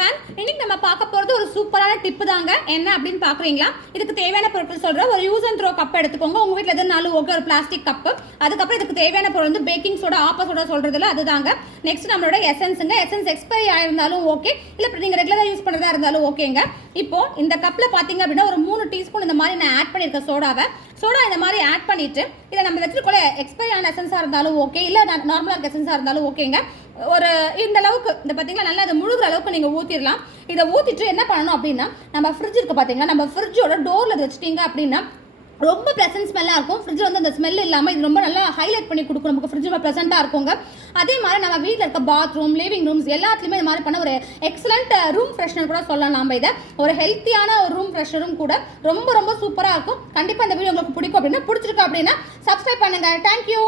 Everyone, இன்னைக்கு நம்ம பார்க்க போகிறது ஒரு சூப்பரான டிப்பு தாங்க. என்ன அப்படின்னு பார்க்குறீங்களா? இதுக்கு தேவையான பொருட்கள் சொல்கிறேன். ஒரு யூஸ் அண்ட் த்ரோ கப் எடுத்துக்கோங்க. உங்கள் வீட்டில் எதுனாலும் ஓகே, ஒரு பிளாஸ்டிக் கப்பு. அதுக்கப்புறம் இதுக்கு தேவையான பொருள் வந்து பேக்கிங் சோடா, ஆப்பா சோடா சொல்கிறதுல அதுதாங்க. நெக்ஸ்ட் நம்மளோட எசன்ஸுங்க. எசன்ஸ் எக்ஸ்பைரி ஆயிருந்தாலும் ஓகே, இல்லை நீங்கள் ரெகுலராக யூஸ் பண்ணுறதா இருந்தாலும் ஓகேங்க. இப்போ இந்த கப்பில் பார்த்தீங்க அப்படின்னா ஒரு 3 டீஸ்பூன் இந்த மாதிரி நான் ஆட் பண்ணியிருக்கேன் சோடா இந்த மாதிரி ஆட் பண்ணிவிட்டு இதை நம்ம வச்சுருக்கோம். எக்ஸ்பைரி ஆன எசன்ஸாக இருந்தாலும் ஓகே, இல்லை நார்மலாக இருக்க எசன்ஸாக இருந்தாலும் ஓகேங்க. ஒரு இந்த அளவுக்கு இந்த பார்த்தீங்களா நல்லா அதை முழுகிற அளவுக்கு நீங்கள் ஊற்றிடலாம். இதை ஊற்றிட்டு என்ன பண்ணணும் அப்படின்னா, நம்ம ஃப்ரிட்ஜ் இருக்குது பார்த்தீங்கன்னா, நம்ம ஃப்ரிட்ஜோட டோரில் வச்சுட்டிங்க அப்படின்னா ரொம்ப ப்ளசன்ட் ஸ்மெல்லாக இருக்கும். ஃப்ரிட்ஜில் வந்து அந்த ஸ்மெல் இல்லாமல் இது ரொம்ப நல்லா ஹைலைட் பண்ணி கொடுக்கும். நமக்கு ஃப்ரிட்ஜ் ரொம்ப ப்ளசண்ட்டாக இருக்குங்க. அதே மாதிரி நம்ம வீட்டில் இருக்க பாத்ரூம், லிவிங் ரூம்ஸ் எல்லாத்துலேயுமே இந்த மாதிரி பண்ண ஒரு எக்ஸலண்ட் ரூம் ஃப்ரெஷ்னர் கூட சொல்லலாம். நம்ம இதை ஒரு ஹெல்த்தியான ஒரு ரூம் ஃப்ரெஷ்னரும் கூட ரொம்ப ரொம்ப சூப்பராக இருக்கும். கண்டிப்பாக இந்த வீடியோ உங்களுக்கு பிடிக்கும் அப்படின்னா, பிடிச்சிருக்கு அப்படின்னா சப்ஸ்கிரைப் பண்ணுங்கள். தேங்க்யூ.